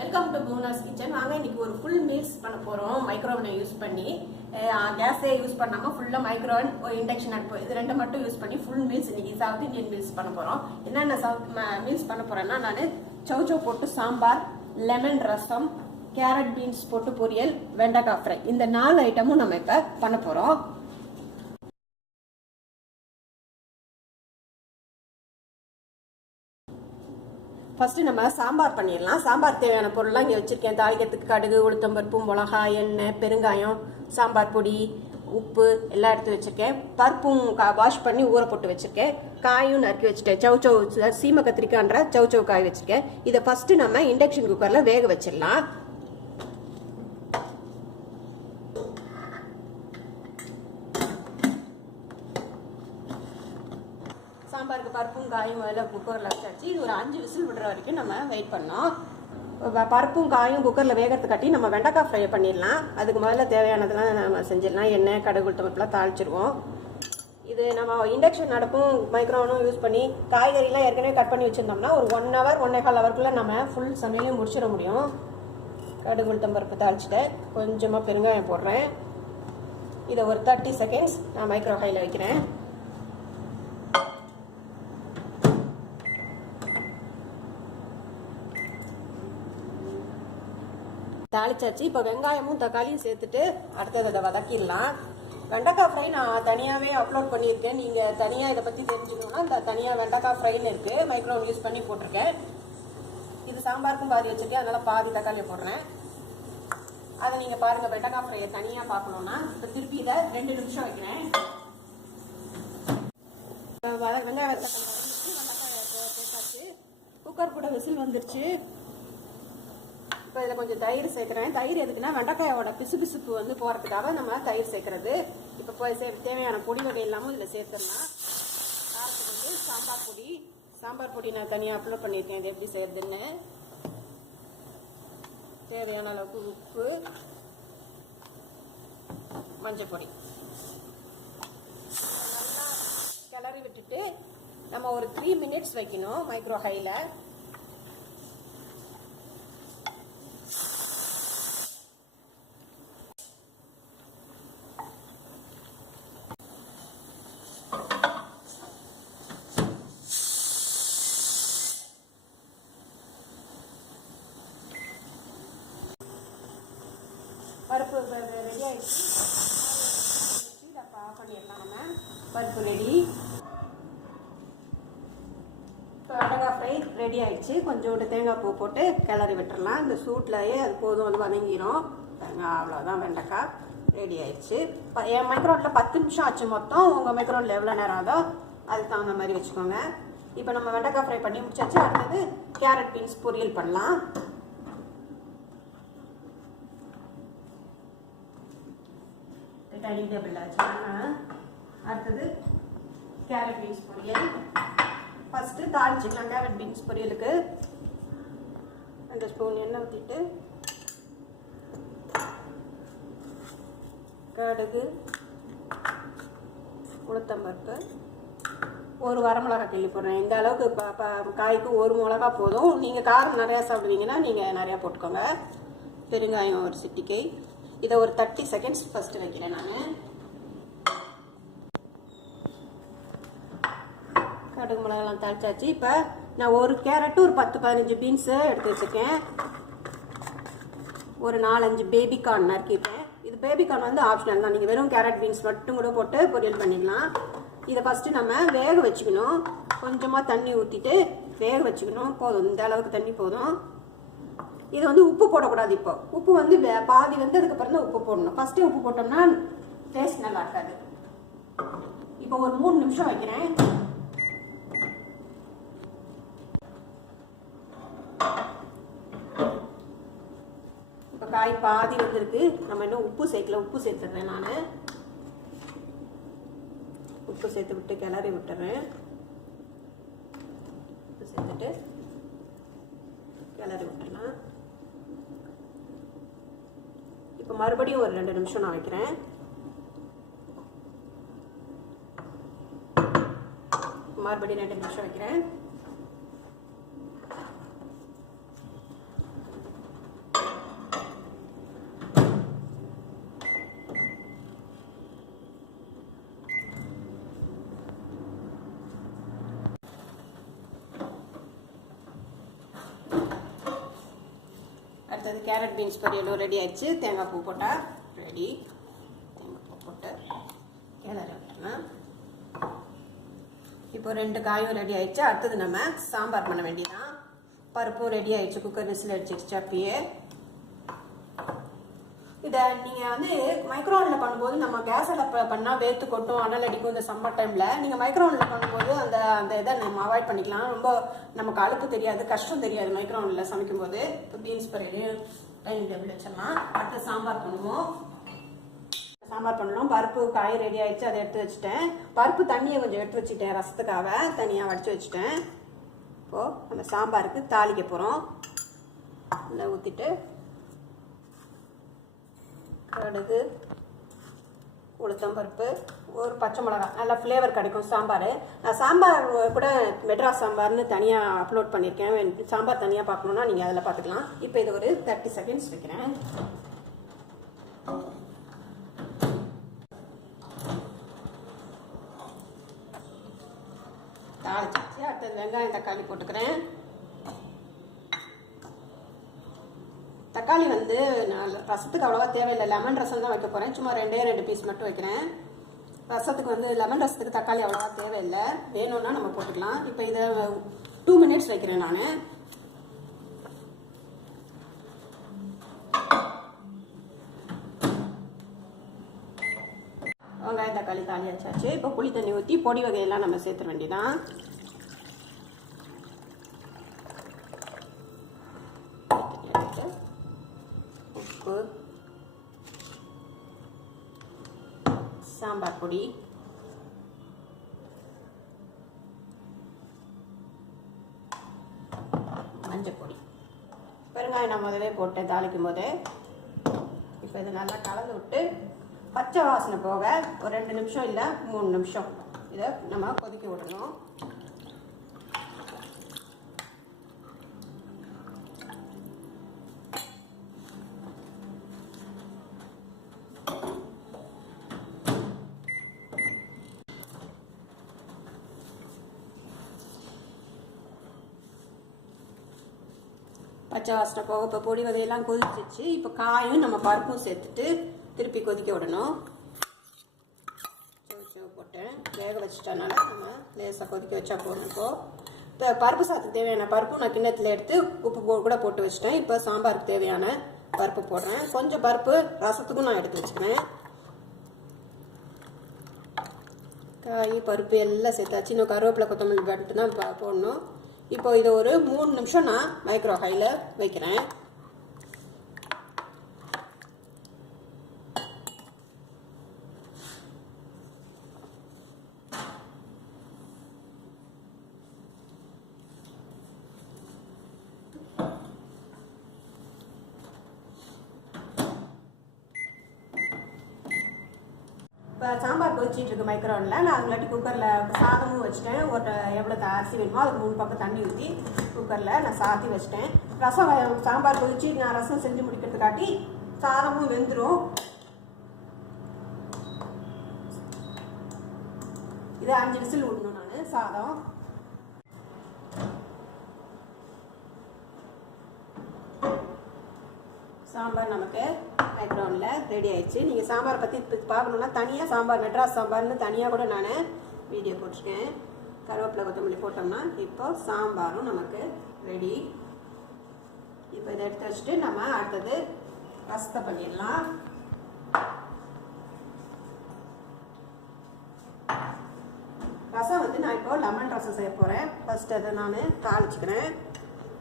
Welcome to Poona's kitchen. வாங்க இன்னைக்கு ஒரு ஃபுல் மீல்ஸ் பண்ண போறோம். மைக்ரோவனை யூஸ் பண்ணி, கேஸே யூஸ் பண்ணாம ஃபுல்லா மைக்ரோவன் ஒரு இண்டக்ஷன் அடுப்பு இது ரெண்டு மட்டும் யூஸ் பண்ணி ஃபுல் மீல்ஸ் இன்னைக்கு சவுத் இந்தியன் மீல்ஸ் பண்ண போறோம். என்னென்ன மீல்ஸ் பண்ண போறேன்னா, நான் சௌச்சௌ போட்டு சாம்பார், லெமன் ரசம், கேரட் பீன்ஸ் போட்டு பொரியல், வெண்டைக்காய் ஃப்ரை, இந்த 4 ஐட்டமும் நம்ம இப்ப பண்ண போறோம். ஃபர்ஸ்ட் நம்ம சாம்பார் பண்ணிடலாம். சாம்பார் தேவையான பொருள்லாம் இங்கே வச்சிருக்கேன். தாளிக்கிறதுக்கு கடுகு, உளுத்தம்பருப்பு, மிளகாய், எண்ணெய், பெருங்காயம், சாம்பார் பொடி, உப்பு எல்லாம் எடுத்து வச்சிருக்கேன். பருப்பும் வாஷ் பண்ணி ஊற போட்டு வச்சிருக்கேன். காயும் நறுக்கி வச்சுட்டேன். சௌச்சௌ சீம கத்திரிக்கான்ற சௌச்சௌ காய் வச்சிருக்கேன். இதை ஃபர்ஸ்ட் நம்ம இண்டக்ஷன் குக்கர்ல வேக வச்சிடலாம். சாம்பாருக்கு பருப்பும் காயும் எல்லாம் குக்கரில் வச்சாச்சு. இது ஒரு 5 விசில் விடுற வரைக்கும் நம்ம வெயிட் பண்ணோம். பருப்பும் காயும் குக்கரில் வேகிறதுக்காட்டி நம்ம வெண்டைக்காய் ஃப்ரை பண்ணிடலாம். அதுக்கு முதல்ல தேவையானதெல்லாம் நம்ம செஞ்சிடலாம். எண்ணெய், கடுகு, உளுத்தம்பருப்புலாம் தாளிச்சிருவோம். இது நம்ம இண்டக்ஷன் அடுப்பும் மைக்ரோவனும் யூஸ் பண்ணி காய்கறிலாம் ஏற்கனவே கட் பண்ணி வச்சுருந்தோம்னா ஒரு 1 ஹவர் 1.25 ஹவருக்குள்ளே நம்ம ஃபுல் சமையலையும் முடிச்சிட முடியும். கடுகு, உளுத்தம்பருப்பு தாளிச்சிட்டு கொஞ்சமாக பெருங்காயம் போடுறேன். இதை ஒரு 30 செகண்ட்ஸ் நான் மைக்ரோ ஹையில் வைக்கிறேன். தாளிச்சாச்சு. இப்போ வெங்காயமும் தக்காளியும் சேர்த்துட்டு அடுத்தது அதை வதக்கிடலாம். வெண்டைக்காய் ஃப்ரை நான் தனியாகவே அப்லோட் பண்ணியிருக்கேன். நீங்கள் தனியாக இதை பற்றி தெரிஞ்சுக்கணுன்னா இந்த தனியாக வெண்டைக்காய் ஃப்ரைன்னு இருக்குது, மைக்ரோவன் யூஸ் பண்ணி போட்டிருக்கேன். இது சாம்பாருக்கும் பாதி வச்சுருக்கேன், அதனால் பாதி தக்காளியை போடுறேன். அதை நீங்கள் பாருங்கள். வெண்டைக்காய் ஃப்ரையை தனியாக பார்க்கணுன்னா இப்போ திருப்பி இதை 2 நிமிஷம் வைக்கிறேன். வெங்காயம் தக்காளி சேர்த்தாச்சு. குக்கர் கூட விசில் வந்துருச்சு. இப்போ இதில் கொஞ்சம் தயிர் சேர்க்குறேன். தயிர் எதுக்குன்னா வெண்டைக்காயோட பிசுபிசுப்பு வந்து போகிறதுக்காக நம்ம தயிர் சேர்க்குறது. இப்போ போய் தேவையான பொடி வகை இல்லாமல் இதில் சேர்த்துடலாம். காரத்துக்கு வந்து சாம்பார் பொடி நான் தனியாக அப்லோட் பண்ணியிருக்கேன். இது எப்படி செய்யறதுன்னு. தேவையான அளவுக்கு உப்பு, மஞ்சள் பொடி நல்லா கிளறி விட்டுட்டு நம்ம ஒரு 3 மினிட்ஸ் வைக்கணும் மைக்ரோ ஹையில். பருப்பு ரெடி ஆகிடுச்சு. இதை ஆஃப் பண்ணிடலாம். நம்ம பருப்பு ரெடி. இப்போ வெண்டைக்காய் ஃப்ரை ரெடி ஆகிடுச்சு. கொஞ்சோண்டு தேங்காய் பூ போட்டு கிளறி விட்டுறலாம். இந்த சூட்லேயே அது போதும், அது வதங்கிடும். அவ்வளோதான், வெண்டைக்காய் ரெடி ஆகிடுச்சு. என் மைக்ரோவனில் 10 நிமிஷம் ஆச்சு மொத்தம். உங்கள் மைக்ரோவனில் எவ்வளோ நேரம் ஆகுதோ அதுக்கு தகுந்த மாதிரி வச்சுக்கோங்க. இப்போ நம்ம வெண்டைக்காய் ஃப்ரை பண்ணி முடிச்சாச்சு. அடுத்தது கேரட் பீன்ஸ் பொரியல் பண்ணலாம். டைனிங் டேபிளில் வச்சுக்கோங்க. அடுத்தது கேரட் பீன்ஸ் பொரியல். ஃபஸ்ட்டு தாளிச்சிக்கலாம். கேரட் பீன்ஸ் பொரியலுக்கு 2 ஸ்பூன் எண்ணெய் ஊற்றிட்டு கடுகு, உளுத்தம்பருப்பு, ஒரு வரமிளகாய் கிள்ளி போடுறேன். இந்த அளவுக்கு காய்க்கு 1 மிளகா போதும். நீங்கள் காரம் நிறையா சாப்பிடுவீங்கன்னா நீங்கள் நிறையா போட்டுக்கோங்க. பெருங்காயம் ஒரு சிட்டிக்கை. இதை ஒரு 30 செகண்ட்ஸ் ஃபஸ்ட்டு வைக்கிறேன். நான் கடுகு மிளகாலாம் தாளிச்சாச்சு. இப்போ நான் ஒரு கேரட்டு, ஒரு 10-15 பீன்ஸு எடுத்து வச்சுருக்கேன். ஒரு 4-5 பேபிகார்ன் நறுக்கிட்டேன். இது பேபிகார்ன் வந்து ஆப்ஷனல் தான். நீங்கள் வெறும் கேரட் பீன்ஸ் மட்டும் கூட போட்டு பொரியல் பண்ணிடலாம். இதை ஃபஸ்ட்டு நம்ம வேக வச்சுக்கணும். கொஞ்சமாக தண்ணி ஊற்றிட்டு வேக வச்சுக்கணும். போதும், இந்த அளவுக்கு தண்ணி போதும். இது வந்து உப்பு போடக்கூடாது. இப்போ உப்பு வந்து பாதி வந்து அதுக்கப்புறம் தான் உப்பு போடணும். ஃபஸ்ட்டே உப்பு போட்டோம்னா டேஸ்ட் நல்லா இருக்காது. இப்போ ஒரு 3 நிமிஷம் வைக்கிறேன். இப்போ காய் பாதி வந்துருக்கு. நம்ம இன்னும் உப்பு சேர்க்கல. உப்பு சேர்த்துடுறேன். நான் உப்பு சேர்த்து விட்டு கிளறி விட்டுறேன். உப்பு சேர்த்துட்டு கிளறி விட்டுலாம். இப்போ மறுபடியும் ஒரு 2 நிமிஷம் நான் வைக்கிறேன். மறுபடியும் 2 நிமிஷம் வைக்கிறேன். அடுத்தது கேரட் பீன்ஸ் பொரியலும் ரெடி ஆயிடுச்சு. தேங்காய் பூ போட்டால் ரெடி. தேங்காய் பூ போட்டு கிளறி விட்டுறலாம். இப்போ 2 காயும் ரெடி ஆயிடுச்சு. அடுத்தது நம்ம சாம்பார் பண்ண வேண்டியதான். பருப்பும் ரெடி ஆயிடுச்சு. குக்கர் விசில் அடிச்சிடுச்சு. அப்பயே இதை நீங்கள் வந்து மைக்ரோவனில் பண்ணும்போது நம்ம கேஸ் அடுப்பில் பண்ணால் வேர்த்து கொட்டும், அனல் அடிக்கும். இந்த சம்மர் டைமில் நீங்கள் மைக்ரோவனில் பண்ணும்போது அந்த இதை நம்ம அவாய்ட் பண்ணிக்கலாம். ரொம்ப நமக்கு அலுப்பு தெரியாது, கஷ்டம் தெரியாது மைக்ரோவனில் சமைக்கும்போது. இப்போ பீன்ஸ் பொரியல் டைனிங் டேபிள் வச்சிடலாம். அடுத்து சாம்பார் பண்ணுவோம். சாம்பார் பண்ணலாம். பருப்பு காய் ரெடி ஆயிடுச்சு. அதை எடுத்து வச்சுட்டேன். பருப்பு தண்ணியை கொஞ்சம் எடுத்து வச்சுட்டேன். ரசத்துக்காக தனியாக வடித்து வச்சுட்டேன். இப்போது நம்ம சாம்பாருக்கு தாளிக்க போகிறோம். நல்லா ஊற்றிட்டு கடுகு, உளுத்தம்பருப்பு, ஒரு பச்சை மிளகாய், நல்லா ஃப்ளேவர் கிடைக்கும் சாம்பார். நான் சாம்பார் கூட மெட்ராஸ் சாம்பார்னு தனியாக அப்லோட் பண்ணியிருக்கேன். சாம்பார் தனியாக பார்க்கணுன்னா நீங்கள் அதில் பார்த்துக்கலாம். இப்போ இது ஒரு 30 செகண்ட்ஸ் வைக்கிறேன். தாளிச்சாச்சு. அடுத்தது வெங்காயம் தக்காளி போட்டுக்கிறேன். தக்காளி வந்து நான் ரசத்துக்கு அவ்வளோவா தேவையில்லை. லெமன் ரசம் தான் வைக்க போகிறேன். சும்மா 2 பீஸ் மட்டும் வைக்கிறேன். ரசத்துக்கு வந்து லெமன் ரசத்துக்கு தக்காளி அவ்வளோவா தேவையில்லை. வேணும்னா நம்ம போட்டுக்கலாம். இப்போ இதை 2 மினிட்ஸ் வைக்கிறேன் நான். வெங்காயம் தக்காளி தாளியாச்சாச்சு. இப்போ புளி தண்ணி ஊற்றி பொடி வகையெல்லாம் நம்ம சேர்த்துற வேண்டியதான். உப்பு, சாம்பார் பொடி, மஞ்சள் பொடி, பெருங்காயம் நான் முதவே போட்டேன் தாளிக்கும் போது. இப்போ இதை நல்லா கலந்து விட்டு பச்சை வாசனை போக ஒரு 2 நிமிஷம் இல்லை 3 நிமிஷம் இதை நம்ம கொதிக்க விடணும். பச்சை வாசனை போக இப்போ பொடி வகையெல்லாம் கொதிச்சிச்சு. இப்போ காயும் நம்ம பருப்பும் சேர்த்துட்டு திருப்பி கொதிக்க விடணும். போட்டேன் வேக வச்சுட்டனால நம்ம லேசாக கொதிக்க வச்சா போகணும். இப்போ பருப்பு சாத்துக்கு தேவையான பருப்பு நான் கிண்ணத்தில் எடுத்து உப்பு கூட போட்டு வச்சுட்டேன். இப்போ சாம்பாருக்கு தேவையான பருப்பு போடுறேன். கொஞ்சம் பருப்பு ரசத்துக்கும் நான் எடுத்து வச்சுக்கிறேன். காய் பருப்பு எல்லாம் சேர்த்தாச்சு. இன்னும் கருவேப்பிலை கொத்தமல்லி மட்டும் தான் போடணும். இப்போ இதை ஒரு 3 நிமிஷம் நான் மைக்ரோ ஹையில் வைக்கிறேன். இப்போ சாம்பார் கொதிச்சிட்டு இருக்கு மைக்ரோவனில். நான் அதுலாட்டி குக்கரில் சாதமும் வச்சுட்டேன். ஒரு எவ்வளோ அரிசி வேணுமோ அதுக்கு 3 பக்கம் தண்ணி ஊற்றி குக்கரில் நான் சாத்தி வச்சுட்டேன். ரசம் சாம்பார் கொதிச்சு நான் ரசம் செஞ்சு முடிக்கிறதுக்காட்டி சாதமும் வெந்துடும். இதை 5 விசில் விடணும் நான் சாதம். சாம்பார் நமக்கு மைக்ரோவனில் ரெடி ஆயிடுச்சு. நீங்கள் சாம்பாரை பற்றி பார்க்கணுன்னா தனியாக சாம்பார் மெட்ராஸ் சாம்பார்னு தனியாக கூட நான் வீடியோ போட்டிருக்கேன். கருவேப்பிலை கொத்தமல்லி போட்டோம்னா இப்போ சாம்பாரும் நமக்கு ரெடி. இப்போ இதை எடுத்து வச்சுட்டு நம்ம அடுத்தது ரசத்தை பண்ணிடலாம். ரசம் வந்து நான் இப்போ லெமன் ரசம் செய்ய போகிறேன். ஃபர்ஸ்ட் அதை நான் தாளிச்சுக்கிறேன்.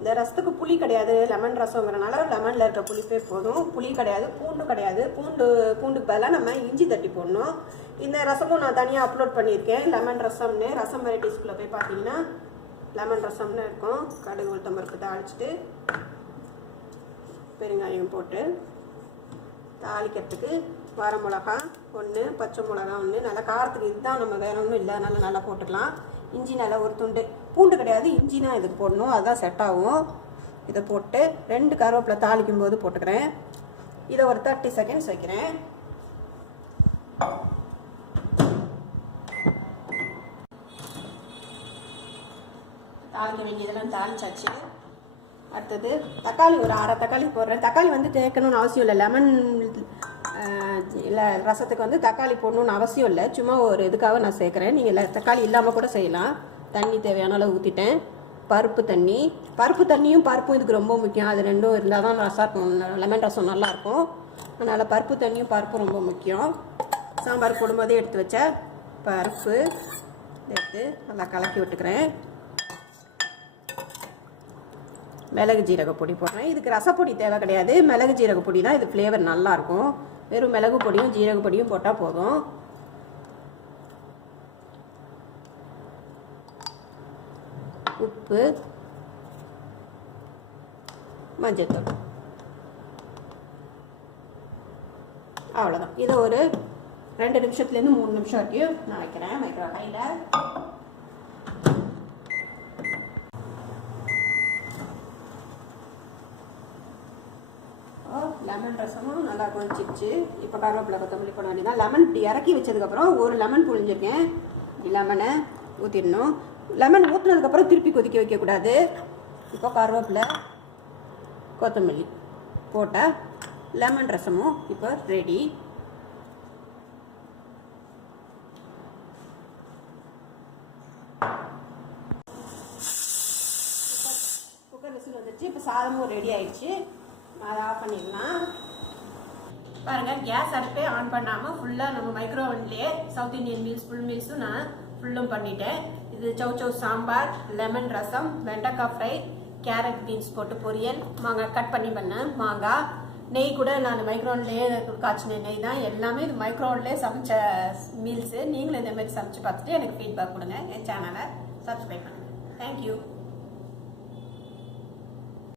இந்த ரசத்துக்கு புளி கிடையாது, லெமன் ரசங்கிறனால லெமனில் இருக்க புளிப்பே போதும். புளி கிடையாது, பூண்டு கிடையாது. பூண்டுக்கு பதிலாக நம்ம இஞ்சி தட்டி போடணும். இந்த ரசமும் நான் தனியாக அப்லோட் பண்ணியிருக்கேன். லெமன் ரசம்னு ரசம் வெரைட்டிஸ்குள்ளே போய் பார்த்தீங்கன்னா லெமன் ரசம்னு இருக்கும். கடுகு உளுத்தம்பருப்பு தாளிச்சிட்டு பெருங்காயம் போட்டு தாளிக்கிறதுக்கு வர மிளகா 1, பச்சை மிளகா 1, நல்லா காரத்துக்கு இதுதான், நம்ம வேற ஒன்றும் இல்லை, அதனால் நல்லா போட்டுக்கலாம். இஞ்சி நல்லா ஒரு துண்டு, பூண்டு கிடையாது, இஞ்சி தான் இதுக்கு போடணும், அதுதான் செட் ஆகும். இதை போட்டு 2 கருவேப்பிலை தாளிக்கும் போது போட்டுக்கிறேன். இதை ஒரு 30 செகண்ட்ஸ் வைக்கிறேன். தாளிக்க வேண்டியதெல்லாம் தாளிச்சாச்சு. அடுத்தது தக்காளி ஒரு 1/2 தக்காளி போடுறேன். தக்காளி வந்து தேய்க்கணும்னு அவசியம் இல்லை. லெமன் இல்லை ரசத்துக்கு வந்து தக்காளி போடணும்னு அவசியம் இல்லை. சும்மா ஒரு இதுக்காக நான் சேர்க்குறேன். நீங்கள் தக்காளி இல்லாமல் கூட செய்யலாம். தண்ணி தேவையான அளவு ஊற்றிட்டேன். பருப்பு தண்ணியும் பருப்பும் இதுக்கு ரொம்ப முக்கியம். அது ரெண்டும் இருந்தால் தான் ரசம் இருக்கும், லெமன் ரசம் நல்லாயிருக்கும். அதனால் பருப்பு தண்ணியும் பருப்பும் ரொம்ப முக்கியம். சாம்பார் போடும்போதே எடுத்து வச்ச பருப்பு எடுத்து நல்லா கலக்கி விட்டுக்கிறேன். மிளகு ஜீரக பொடி போடுறேன். இதுக்கு ரசப்பொடி தேவை கிடையாது, மிளகு ஜீரக பொடி தான் இது ஃப்ளேவர் நல்லாயிருக்கும். வெறும் மிளகு பொடியும் ஜீரக பொடியும் போட்டால் போதும். உப்பு, மஞ்சள்தூள், அவ்வளோதான். இதை ஒரு 2 நிமிஷத்துலேருந்து 3 நிமிஷம் வரைக்கும் நான் வைக்கிறேன் மைக்ரோவேவ்ல. லெமன் ரசமும் நல்லா கொதிச்சிருச்சு. இப்போ கருவேப்பிலை கொத்தமல்லி போட வேண்டியதான். லெமன் இப்படி இறக்கி வச்சதுக்கப்புறம் ஒரு லெமன் புழிஞ்சிருக்கேன். லெமனை ஊற்றிடணும். லெமன் ஊற்றினதுக்கப்புறம் திருப்பி கொதிக்க வைக்கக்கூடாது. இப்போ கருவேப்பிலை கொத்தமல்லி போட்டால் லெமன் ரசமும் இப்போ ரெடி. குக்கர் விசில் வந்துருச்சு. இப்போ சாதமும் ரெடி ஆயிடுச்சு. அதை ஆஃப் பண்ணிடலாம். பாருங்கள், கேஸ் அடுப்பே ஆன் பண்ணாமல் ஃபுல்லாக நம்ம மைக்ரோவன்லேயே சவுத் இந்தியன் மீல்ஸ் ஃபுல் மீல்ஸும் நான் ஃபுல்லும் பண்ணிட்டேன். இது சௌ சாம்பார், லெமன் ரசம், வெண்டைக்காய் ஃப்ரை, கேரட் பீன்ஸ் போட்டு பொரியல், மாங்காய் கட் பண்ணேன், மாங்காய், நெய் கூட நான் மைக்ரோவன்லேயே காய்ச்சின நெய் தான். எல்லாமே இது மைக்ரோவன்லேயே சமைச்ச மீல்ஸு. நீங்களும் இதேமாதிரி சமைச்சு பார்த்துட்டு எனக்கு ஃபீட்பேக் கொடுங்க. என் சேனலை சப்ஸ்கிரைப் பண்ணுங்கள். தேங்க்யூ.